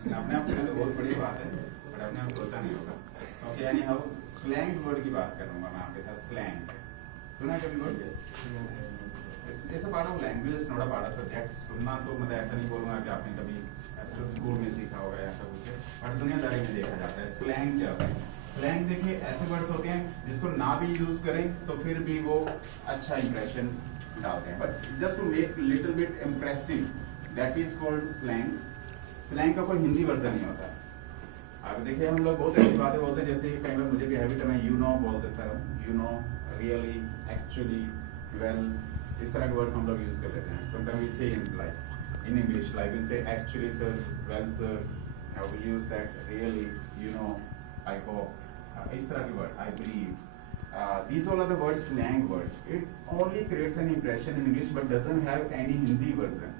अपने आप में तो बहुत बड़ी बात है, बट आपने आप सोचा नहीं होगा। ओके, यानी हम स्लैंग वर्ड की बात करूंगा मैं आपके साथ। स्लैंग सुना है कभी word? It's a part of language, not a part of subject. सुनना तो मतलब ऐसा नहीं बोलूंगा कि आपने कभी ऐसा स्कूल में सीखा होगा या ऐसा कुछ, बट दुनियादारी में देखा जाता है। स्लैंग क्या होता है? स्लैंग देखिए ऐसे वर्ड्स होते हैं जिसको ना भी यूज करें तो फिर भी वो अच्छा इंप्रेशन डालते हैं, but just to make little bit impressive, that is called slang. Slang का कोई हिंदी वर्जन नहीं होता है। अब देखिए हम लोग बहुत ऐसी बातें बोलते हैं, जैसे कई बार मुझे भी हैबिट है, मैं यू नो बोल देता हूँ, you know, really, actually, well, इस तरह के वर्ड हम लोग यूज कर लेते हैं। Sometime we say in English, like we say actually sir, well sir, we use that, really, you know, I hope, इस तरह के word, I believe, these all are the words, slang words. It only creates an impression in English but doesn't have any Hindi version.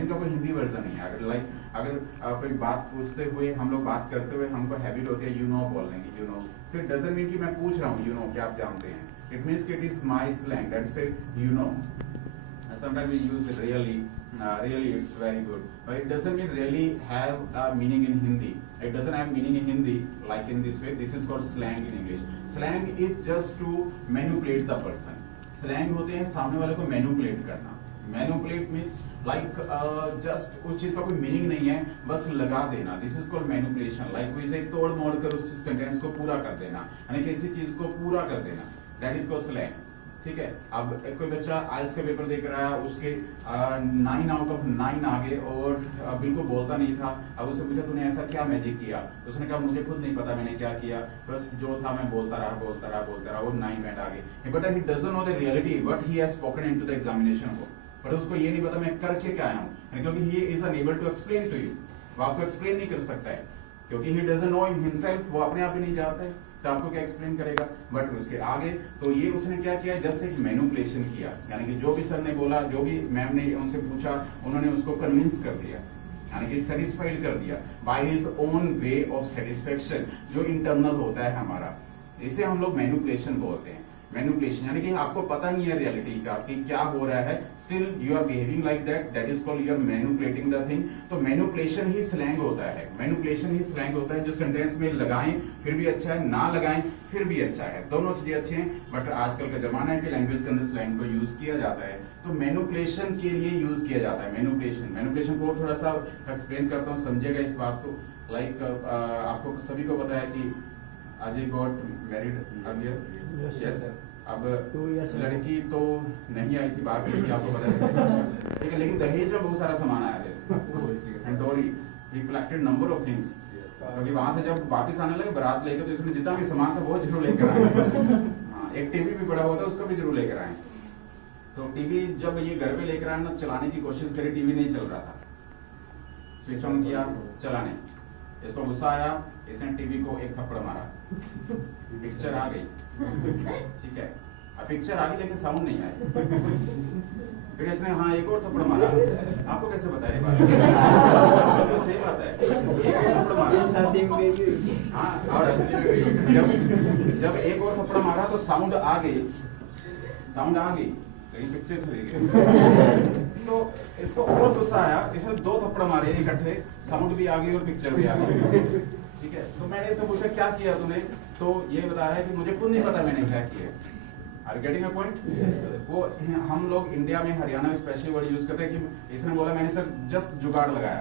इनका कोई Hindi version नहीं है। अगर कोई बात पूछते हुए, हम लोग बात करते हुए हमको हैबिट होती है यू नो बोल देंगे, यू नो, फिर डजंट मीन कि मैं पूछ रहा हूँ यू नो क्या आप जानते हैं। इट मीन्स कि it is my slang, that's it, you know. Sometimes we use it really, really it's very good, but it doesn't mean really have a meaning in Hindi. It doesn't have meaning in Hindi like in this way. This is called slang in English. Slang is just to manipulate the person. Slang होते हैं सामने वाले को manipulate करना। Manipulate means like just उस चीज का कोई मीनिंग नहीं है, बस लगा देना। This is called manipulation. Like we say तोड़ मोड़ कर उस सेंटेंस को पूरा कर देना, यानी किसी चीज को पूरा कर देना। That is called slang. ठीक है। अब कोई बच्चा आइल्स का पेपर देख रहा है, उसके 9 आउट ऑफ 9 आ गए और बिल्कुल बोलता नहीं था। अब उससे पूछा तूने ऐसा क्या मैजिक किया, तो उसने कहा मुझे खुद नहीं पता मैंने क्या किया, बस जो था मैं बोलता रहा और 9 बैंड आ गए। But he doesn't know the reality what he has spoken into the examination को। बट उसको ये नहीं पता मैं करके क्या आया हूँ, क्योंकि he is unable to explain to you. वो आपको एक्सप्लेन नहीं कर सकता है, क्योंकि ही डजंट नो हिमसेल्फ, वो अपने आप ही नहीं जानता है, तो आपको क्या एक्सप्लेन करेगा। बट उसके आगे तो ये उसने क्या किया, जस्ट एक मैनिपुलेशन किया, यानी कि जो भी सर ने बोला, जो भी मैम ने उनसे पूछा, उन्होंने उसको कन्विंस कर दिया, यानी कि सेटिस्फाइड कर दिया by his own way of satisfaction, जो इंटरनल होता है हमारा। इसे हम लोग मैनिपुलेशन बोलते हैं। मैनिपुलेशन यानी कि आपको पता नहीं है रियलिटी का कि क्या हो रहा है, still you are behaving like that, that is called you are manipulating the thing. तो मैनिपुलेशन ही स्लैंग होता है। मैनिपुलेशन ही स्लैंग होता है जो सेंटेंस में लगाएं फिर भी अच्छा है, ना लगाएं फिर भी अच्छा है, दोनों चीजें अच्छी हैं। बट आजकल का जमाना है कि लैंग्वेज के अंदर स्लैंग को यूज किया जाता है, तो मैनिपुलेशन के लिए यूज किया जाता है। मैनिपुलेशन को थोड़ा सा एक्सप्लेन करता हूँ, समझेगा इस बात को। लाइक आपको सभी को पता है कि Ajay got married earlier, yes. अब लड़की तो नहीं आई थी, बात थी, आपको पता है, ठीक है, लेकिन दहेज में बहुत सारा सामान आया था, एंड डोरी, ही कलेक्टेड नंबर ऑफ थिंग्स। क्योंकि वहां से जब वापस आने लगे बारात लेकर, तो इसमें जितना भी सामान था वो जरूर लेकर आए। हाँ, एक टीवी भी पड़ा हुआ था, उसको भी जरूर लेकर आए। तो टीवी जब ये घर पे लेकर आए ना, चलाने की कोशिश करी, टीवी नहीं चल रहा था, स्विच ऑन किया, चला नहीं। इसको गुस्सा आया, इसने टीवी को एक थप्पड़ मारा, पिक्चर आ गई, ठीक है। अब पिक्चर आ गई लेकिन साउंड नहीं आया। फिर इसने हाँ एक और थप्पड़ मारा। आपको कैसे बताया ये बात? तो सही बात है, एक और थप्पड़ मारा। हाँ, और जब एक और थप्पड़ मारा तो साउंड आ गई, लेकिन पिक्चर चली गई। तो इसको और गुस्सा आया, इसने 2 थप्पड़ मारे इकट्ठे, साउंड भी आ गई और पिक्चर भी आ गई, ठीक है। तो मैंने इससे पूछा क्या किया तूने, तो ये बता रहा है कि मुझे खुद नहीं पता मैंने क्या किया। Are you getting a point? वो हम लोग इंडिया में, हरियाणा में स्पेशली वर्ड यूज करते हैं कि इसने बोला मैंने सर जस्ट जुगाड़ लगाया।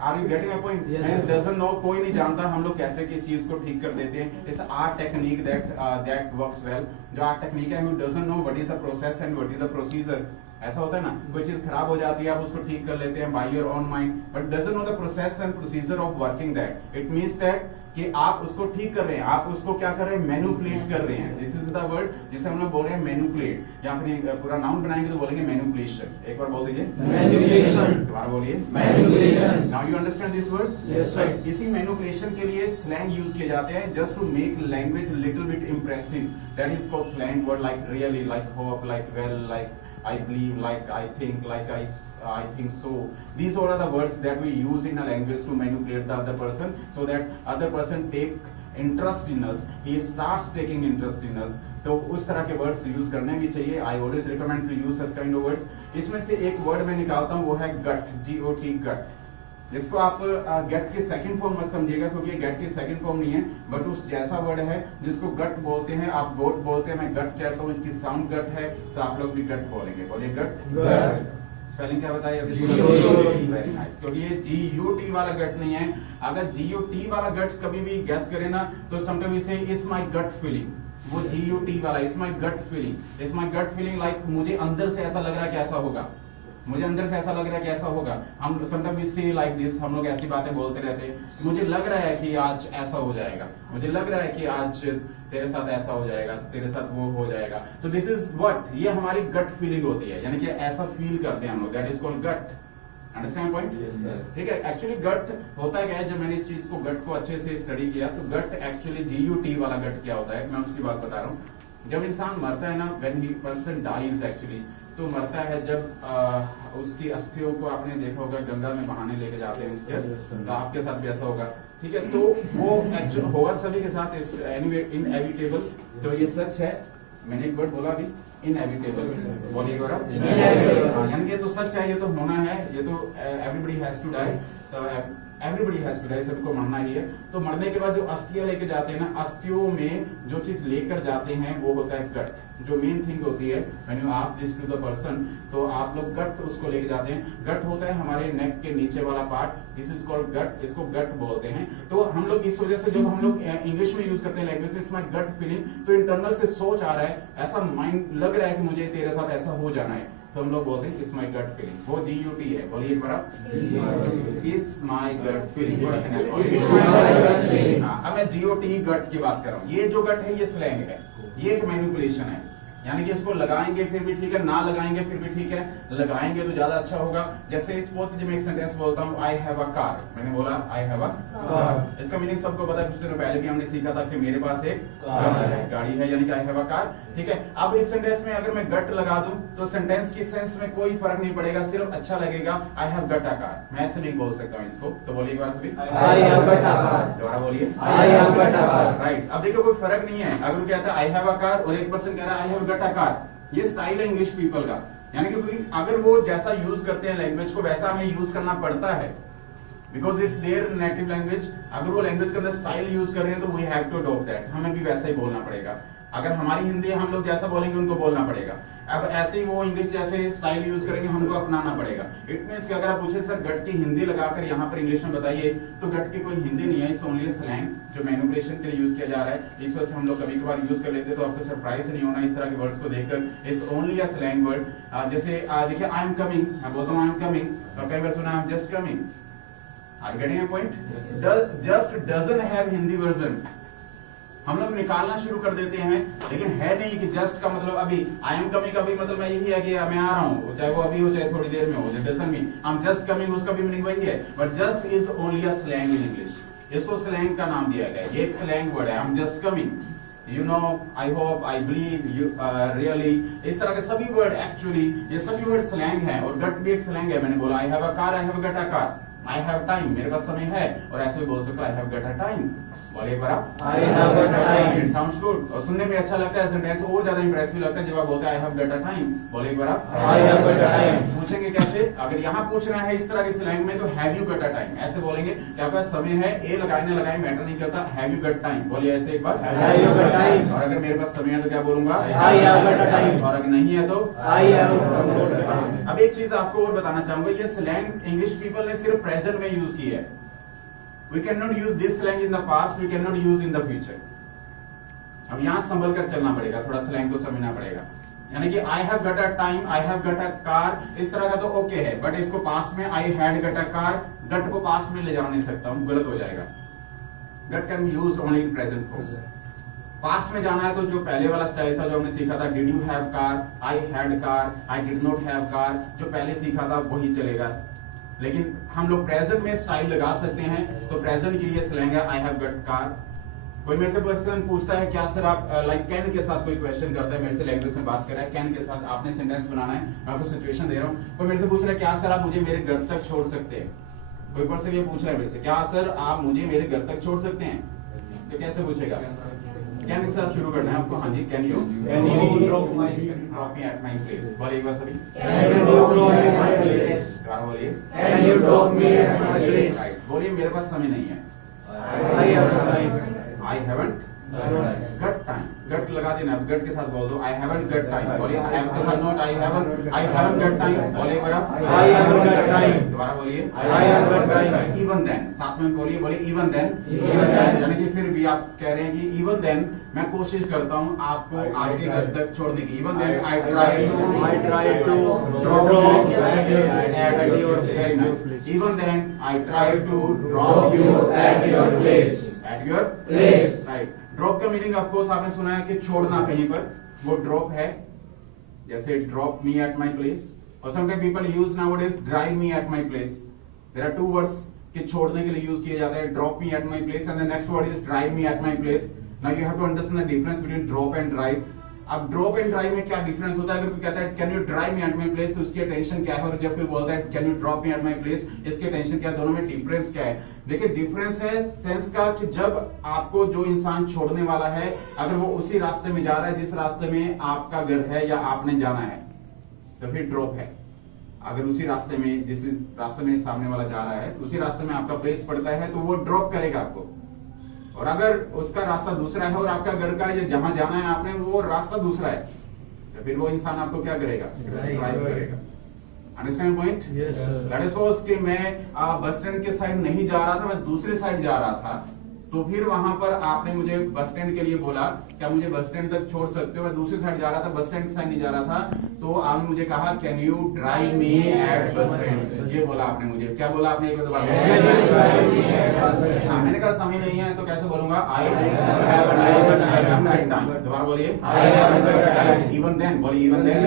Are you getting a point? And doesn't know, कोई नहीं जानता हम लोग कैसे की चीज को ठीक कर देते हैं। It's art technique that works well. जो आर्ट टेक्निक है, doesn't know what is the process and what is the procedure. ऐसा होता है ना, कोई चीज खराब हो जाती है, आप उसको ठीक कर लेते हैं by your own mind, but doesn't know the process and procedure of working that. It means that कि आप उसको ठीक कर रहे हैं, आप उसको क्या कर रहे हैं, मैनिपुलेट कर रहे हैं। दिस इज द वर्ड जिसे हम लोग बोल रहे हैं मैनिपुलेट, या फिर पूरा नाउन बनाएंगे तो बोलेंगे मैनिपुलेशन। एक बार बोल दीजिए मैनिपुलेशन, दोबारा बोलिए manipulation. Now you understand this word? Yes sir. इसी मैनिपुलेशन के लिए स्लैंग यूज किए जाते हैं, just to make language little bit impressive. That is called slang word, like really, like hope, like well, like I believe, like I think, like I think so. These all are the words that we use in a language to manipulate the other person, so that other person take interest in us. He starts taking interest in us. तो उस तरह के words use करने भी चाहिए। I always recommend to use such kind of words. इसमें से एक वर्ड मैं निकालता हूँ, वो है गट, GOT, गट। जिसको आप गेट की सेकंड फॉर्म मत समझिएगा, क्योंकि ये गेट की सेकंड फॉर्म नहीं है, बट उस जैसा वर्ड है जिसको गट बोलते हैं, आप गोट बोलते हैं, मैं गट कहता हूँ, इसकी साउंड गट है, तो आप लोग भी गट बोलेंगे। बोलिए गट। स्पेलिंग क्या बताइए अभी? Very nice. क्योंकि ये GUT वाला गट नहीं है। अगर GUT वाला गट कभी भी गैस करे ना, तो sometime we say it's my gut feeling, वो GUT वाला it's my gut feeling, it's my gut feeling, like मुझे अंदर से ऐसा लग रहा है कि ऐसा होगा, मुझे अंदर से ऐसा लग रहा है कि ऐसा होगा। हम समटाइम वी से लाइक दिस, हम लोग ऐसी बातें बोलते रहते हैं, मुझे लग रहा है कि आज ऐसा हो जाएगा, मुझे लग रहा है कि आज तेरे साथ ऐसा हो जाएगा, तेरे साथ वो हो जाएगा। सो दिस इज व्हाट, ये हमारी गट फीलिंग होती है, यानी कि ऐसा फील करते हैं हम लोग, that is called gut. Understand point? ठीक है। एक्चुअली गट होता क्या है, जब मैंने इस चीज को गट को अच्छे से स्टडी किया, तो गट एक्चुअली GUT वाला गट क्या होता है, मैं उसकी बात बता रहा हूँ। जब इंसान मरता है ना, when he person dies actually, तो मरता है जब उसकी अस्थियों को आपने देखा होगा गंगा में बहाने लेके जाते हैं, तो आपके साथ भी ऐसा होगा, ठीक है। तो वो एक्चुअल होगा सभी के साथ, एनीवे इनएविटेबल, तो ये सच है। मैंने एक वर्ड बोला अभी, इनएविटेबल, बोलिएगा यानी कि तो सच है, ये तो होना है, ये तो एवरीबडी हैज टू डाई, तो एवरीबडी हैज टू डाई, सबको मरना ही है। तो मरने के बाद जो अस्थियां लेके जाते हैं ना, अस्थियों में जो चीज लेकर जाते हैं वो होता है गट, जो मेन थिंग होती है। When you ask this to the person, तो आप लोग गट उसको लेके जाते हैं। गट होता है हमारे नेक के नीचे वाला पार्ट, दिस इज कॉल्ड गट, इसको गट बोलते हैं। तो हम लोग इस वजह से जब हम लोग इंग्लिश में यूज करते हैं language, it's my gut feeling, तो इंटरनल से सोच आ रहा है, ऐसा माइंड लग रहा है कि मुझे तेरे साथ ऐसा हो जाना है, तो हम लोग बोलते हैं इट्स माय गट फीलिंग, वो GUT है। बोलिए एक बार, इट्स माय गट फीलिंग। अब मैं GOT गट की बात कर रहा हूँ। ये जो गट है ये स्लैंग है, ये एक मैनिपुलेशन है, यानी कि इसको लगाएंगे फिर भी ठीक है, ना लगाएंगे फिर भी ठीक है, लगाएंगे तो ज्यादा अच्छा होगा। जैसे सपोज कीजिए मैं एक सेंटेंस बोलता हूँ, आई हैव अ कार, मैंने बोला आई हैव अ कार, इसका मीनिंग सबको पता है, कुछ दिनों पहले भी हमने सीखा था कि मेरे पास एक गाड़ी है, यानी कि आई हैव अ कार, ठीक है। अब इस सेंटेंस में अगर मैं गट लगा दूं तो सेंटेंस की सेंस में कोई फर्क नहीं पड़ेगा, सिर्फ अच्छा लगेगा, आई हैव गट अ कार। मैं ऐसे नहीं बोल सकता हूँ इसको, तो बोलिए एक बार सभी, आई हैव गट अ कार, दोबारा बोलिए, I have got a car, right. अब देखो कोई फर्क नहीं है, अगर कहता है आई हैव अ कार और एक पर्सन कह रहा है आई हैव गट अ कार, ये स्टाइल है इंग्लिश पीपल का, यानी कि अगर वो जैसा यूज करते हैं लैंग्वेज को, वैसा हमें यूज करना पड़ता है, because it's there native language. अगर वो लैंग्वेज के अंदर स्टाइल यूज कर रहे हैं तो we have to adopt that, हमें भी वैसा ही बोलना पड़ेगा। अगर हमारी हिंदी हम लोग जैसा बोलेंगे उनको बोलना पड़ेगा, अब ऐसे ही वो इंग्लिश जैसे स्टाइल यूज करेंगे, हमको अपनाना पड़ेगा। इट मींस कि अगर आप पूछे सर गट की हिंदी लगाकर यहाँ पर इंग्लिश में बताइए, तो गट की कोई हिंदी नहीं है, इट्स ओनली स्लैंग जो मैनिपुलेशन के लिए यूज किया जा रहा है। इस वजह से हम लोग कभी कभार यूज कर लेते हैं, तो आपको सरप्राइज नहीं होना इस तरह के वर्ड्स को देखकर, it's only a slang word. जैसे देखिए आई एम कमिंग, मैं बोलता हूँ आई एम कमिंग, और कई बार सुना I am just coming, are getting a point? Just doesn't have Hindi version, हम लोग निकालना शुरू कर देते हैं, लेकिन है नहीं कि जस्ट का मतलब अभी आई एम कमिंग का भी मतलब मैं यही है कि मैं आ रहा हूँ, चाहे वो अभी हो चाहे थोड़ी देर में हो, doesn't mean I am just coming, उसका भी मीनिंग वही है, but just is only a slang in English, इसको स्लैंग का नाम दिया गया है, ये एक स्लैंग वर्ड है, आई am just coming, you know, I hope, I believe, you really, इस तरह के सभी वर्ड एक्चुअली ये सभी वर्ड स्लैंग हैं, और गट भी एक स्लैंग है। मैंने बोला I have a car, I have got a car, I have time, मेरे पास समय है, और ऐसे भी बोल सकते हो आई हैव गट अ टाइम, बोलिए बार I have got a time, it sounds good, और सुनने में अच्छा लगता है, सेंटेंस और ज्यादा इंप्रेसिव लगता है जब आप बोलते हैं आई हैव गट अ टाइम, बोलिए बार I have got a time. पूछेंगे कैसे? अगर यहाँ पूछना है इस तरह के स्लैंग में तो have you got a time, ऐसे बोलेंगे कि आपका समय है, ए लगाए ना लगाए मैटर नहीं करता, हैव यू गट टाइम, बोलिए ऐसे एक बार, हैव यू गट टाइम। और अगर मेरे पास समय है तो क्या बोलूंगा, I have got a time, और अगर नहीं है तो आई हैव गट अ टाइम। अब एक चीज आपको और बताना चाहूंगा, ये स्लैंग इंग्लिश पीपल ने सिर्फ प्रेजेंट में यूज की है, we cannot use this slang in the past, we cannot use in the future। अब यहां संभल कर चलना पड़ेगा, थोड़ा स्लैंग को समझना पड़ेगा, यानी कि आई have got a time, I have got a car, इस तरह का तो ओके है, बट इसको पास्ट में I had gut a car, गट को पास्ट में ले जा नहीं सकता हूं, गलत हो जाएगा। Got can be used only in present form. Past में जाना है तो जो पहले वाला स्टाइल था जो हमने सीखा था, did you have car, I had car, I did not have car, जो पहले सीखा था वही चलेगा। लेकिन हम लोग प्रेजेंट में स्टाइल लगा सकते हैं, तो प्रेजेंट के लिए स्लैंग है आई हैव गट कार। कोई मेरे से क्वेश्चन पूछता है क्या सर आप लाइक कैन के साथ कोई क्वेश्चन करता है, मेरे से लैंग्वेज में बात कर रहा है, कैन के साथ आपने सेंटेंस बनाना है, मैं आपको सिचुएशन दे रहा हूँ, कोई मेरे से पूछ रहा है क्या सर आप मुझे मेरे घर तक छोड़ सकते हैं, कोई पर्सन ये पूछ रहा है मेरे से क्या सर आप मुझे मेरे घर तक छोड़ सकते हैं, तो कैसे पूछेगा, कैन के साथ शुरू करना है आपको। हाँ जी, can you drop me at my place. बोलिए एक बार सभी। Can you drop me at my place. दोबारा बोलिए। Can you drop me at my place. Right. बोलिए मेरे पास समय नहीं है। आई हैवंट गट टाइम। गट लगा देना, गट के साथ बोल दो। I haven't got time. बोलिए आई हैव के साथ not I haven't got time. बोलिए एक बार। I haven't got time. दोबारा बोलिए। I haven't got time. Even then, साथ में बोलिए। बोलिए इवन देन। यानी कि फिर भी आप कह रहे हैं कि इवन देन मैं कोशिश करता हूँ आपको आपके घर तक छोड़ने की। Even then I try to drop you at your place. Even then I try to drop you at your place. At your place. Right. Drop का मीनिंग ऑफ कोर्स आपने सुना है कि छोड़ना कहीं पर, वो ड्रॉप है। जैसे drop me at my place, और sometime people use nowadays drive me at my place. There are two words कि छोड़ने के लिए यूज किए जाते हैं, drop me at my place and the next word is drive me at my place. Now you have to understand the difference between drop and drive. अब drop and drive में क्या डिफरेंस होता है? अगर कोई कहता है can you drive me at my place, तो उसकी टेंशन क्या है, और जब कोई बोलता है can you drop me at my place, इसकी टेंशन क्या है? दोनों में डिफरेंस क्या है? देखिए डिफरेंस है सेंस का कि जब आपको जो इंसान छोड़ने वाला है, अगर वो उसी रास्ते में जा रहा है जिस रास्ते में आपका घर है या आपने जाना है, तो फिर ड्रॉप है। अगर उसी रास्ते में, जिस रास्ते में सामने वाला जा रहा है, उसी रास्ते में आपका प्लेस पड़ता है, तो वो ड्रॉप करेगा आपको। और अगर उसका रास्ता दूसरा है और आपका घर का या जहां जाना है आपने वो रास्ता दूसरा है, तो फिर वो इंसान आपको क्या करेगा? ड्राइव करेगा। Understand point? Let us suppose कि मैं बस स्टैंड के साइड नहीं जा रहा था, मैं दूसरे साइड जा रहा था, तो फिर वहां पर आपने मुझे बस स्टैंड के लिए बोला, क्या मुझे बस स्टैंड तक छोड़ सकते हो? मैं दूसरी साइड जा रहा था, बस स्टैंड की साइड नहीं जा रहा था, तो आपने मुझे कहा can you drive me eight bus stand. ये बोला आपने मुझे, क्या बोला आपने? एक बार मैंने कहा समय नहीं है, तो कैसे बोलूंगा? I have night time. दोबारा बोलिए। Even then. बोलिए even then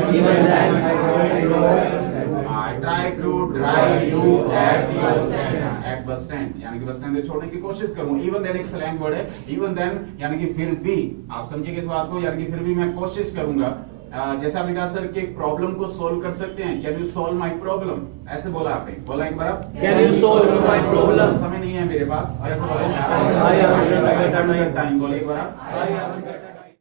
I try to drive you at bus stand, यानी कि बस स्टैंड से छोड़ने की कोशिश करूं। इवन देन एक स्लैंग वर्ड है। इवन देन यानी कि फिर भी, आप समझिए इस बात को, यानी कि फिर भी मैं कोशिश करूंगा। जैसे आपने कहा सर कि एक प्रॉब्लम को सोल्व कर सकते हैं, can you solve my problem, ऐसे बोला आपने। बोला एक बार आप, can you solve my problem. समय नहीं है मेरे पास, ऐसे बोलो। I have time. बोलिए एक बार आप। I have